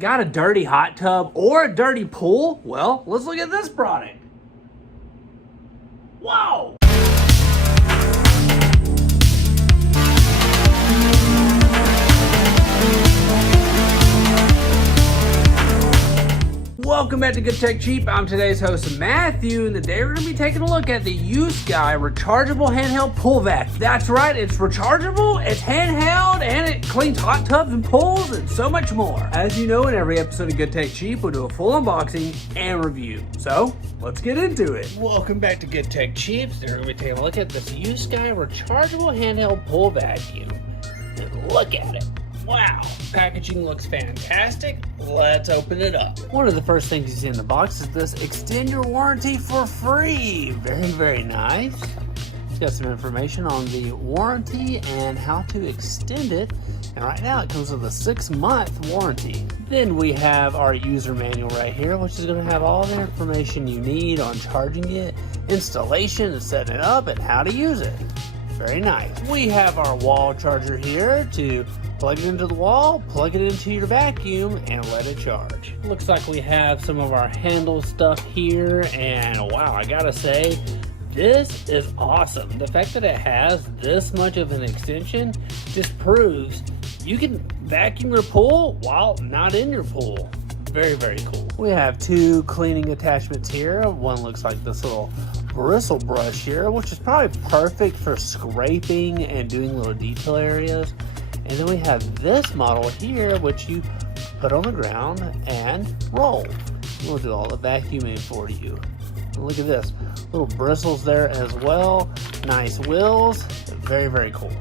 Got a dirty hot tub or a dirty pool? Well, let's look at this product. Whoa! Welcome back to Good Tech Cheap. I'm today's host, Matthew, and today we're going to be taking a look at the Yousky rechargeable handheld pool vac. That's right, it's rechargeable, it's handheld, and it cleans hot tubs and pools, and so much more. As you know, in every episode of Good Tech Cheap, we'll do a full unboxing and review. So, let's get into it. Welcome back to Good Tech Cheap. Today we're going to be taking a look at this Yousky rechargeable handheld pool vacuum. And look at it. Wow, packaging looks fantastic. Let's open it up. One of the first things you see in the box is this extend your warranty for free. Very, very nice. It's got some information on the warranty and how to extend it. And right now it comes with a 6-month warranty. Then we have our user manual right here, which is going to have all the information you need on charging it, installation and setting it up, and how to use it. Very nice. We have our wall charger here to plug it into the wall, plug it into your vacuum, and let it charge. Looks like we have some of our handle stuff here, and wow, I gotta say, this is awesome. The fact that it has this much of an extension just proves you can vacuum your pool while not in your pool. Very, very cool. We have 2 cleaning attachments here. One looks like this little bristle brush here, which is probably perfect for scraping and doing little detail areas. And then we have this model here, which you put on the ground and roll. We'll do all the vacuuming for you. And look at this, little bristles there as well. Nice wheels, very, very cool.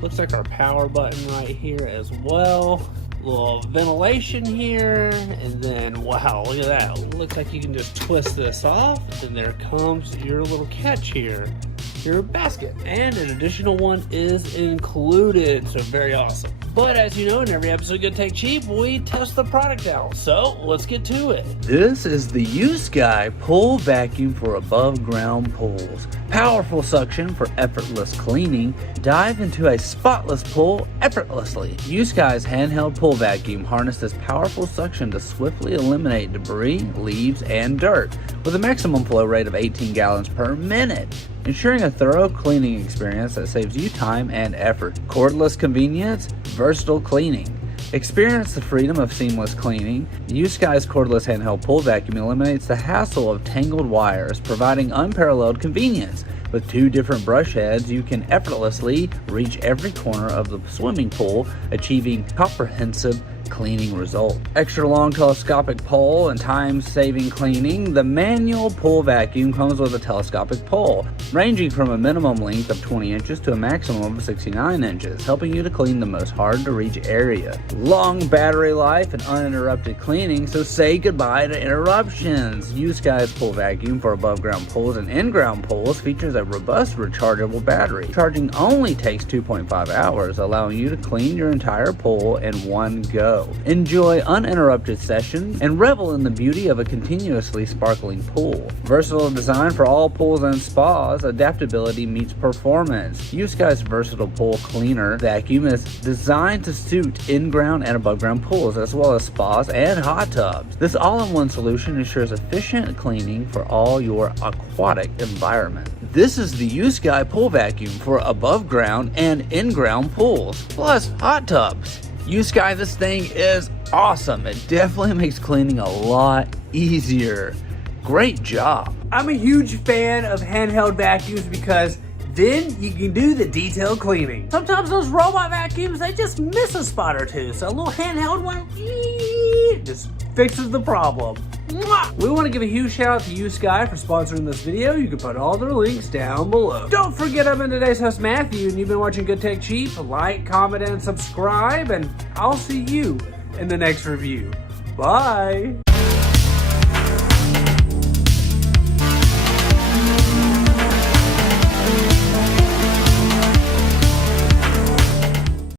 Looks like our power button right here as well. Little ventilation here, and then wow, look at that. Looks like you can just twist this off, and there comes your little catch here, your basket, and an additional one is included, so very awesome. But as you know, in every episode of Good Tech Cheap, we test the product out, so let's get to it. This is the Yousky Pool Vacuum for above ground pools. Powerful suction for effortless cleaning. Dive into a spotless pool effortlessly. Yousky's handheld pool vacuum harnesses powerful suction to swiftly eliminate debris, leaves, and dirt with a maximum flow rate of 18 gallons per minute, ensuring a thorough cleaning experience that saves you time and effort. Cordless convenience, versatile cleaning. Experience the freedom of seamless cleaning. Yousky's cordless handheld pool vacuum eliminates the hassle of tangled wires, providing unparalleled convenience. With 2 different brush heads, you can effortlessly reach every corner of the swimming pool, achieving comprehensive cleaning result. Extra long telescopic pole and time-saving cleaning. The manual pool vacuum comes with a telescopic pole, ranging from a minimum length of 20 inches to a maximum of 69 inches, helping you to clean the most hard-to-reach area. Long battery life and uninterrupted cleaning, so say goodbye to interruptions. Yousky's pool vacuum for above-ground pools and in-ground pools features a robust rechargeable battery. Charging only takes 2.5 hours, allowing you to clean your entire pool in one go. Enjoy uninterrupted sessions and revel in the beauty of a continuously sparkling pool. Versatile design for all pools and spas, adaptability meets performance. Yousky's versatile pool cleaner vacuum is designed to suit in-ground and above-ground pools, as well as spas and hot tubs. This all-in-one solution ensures efficient cleaning for all your aquatic environment. This is the Yousky pool vacuum for above-ground and in-ground pools, plus hot tubs. Yousky, this thing is awesome. It definitely makes cleaning a lot easier. Great job. I'm a huge fan of handheld vacuums because then you can do the detailed cleaning. Sometimes those robot vacuums, they just miss a spot or two. So a little handheld one just fixes the problem. We want to give a huge shout out to Yousky for sponsoring this video. You can put all their links down below. Don't forget, I've been today's host, Matthew, and you've been watching Good Tech Cheap. Like, comment, and subscribe, and I'll see you in the next review. Bye.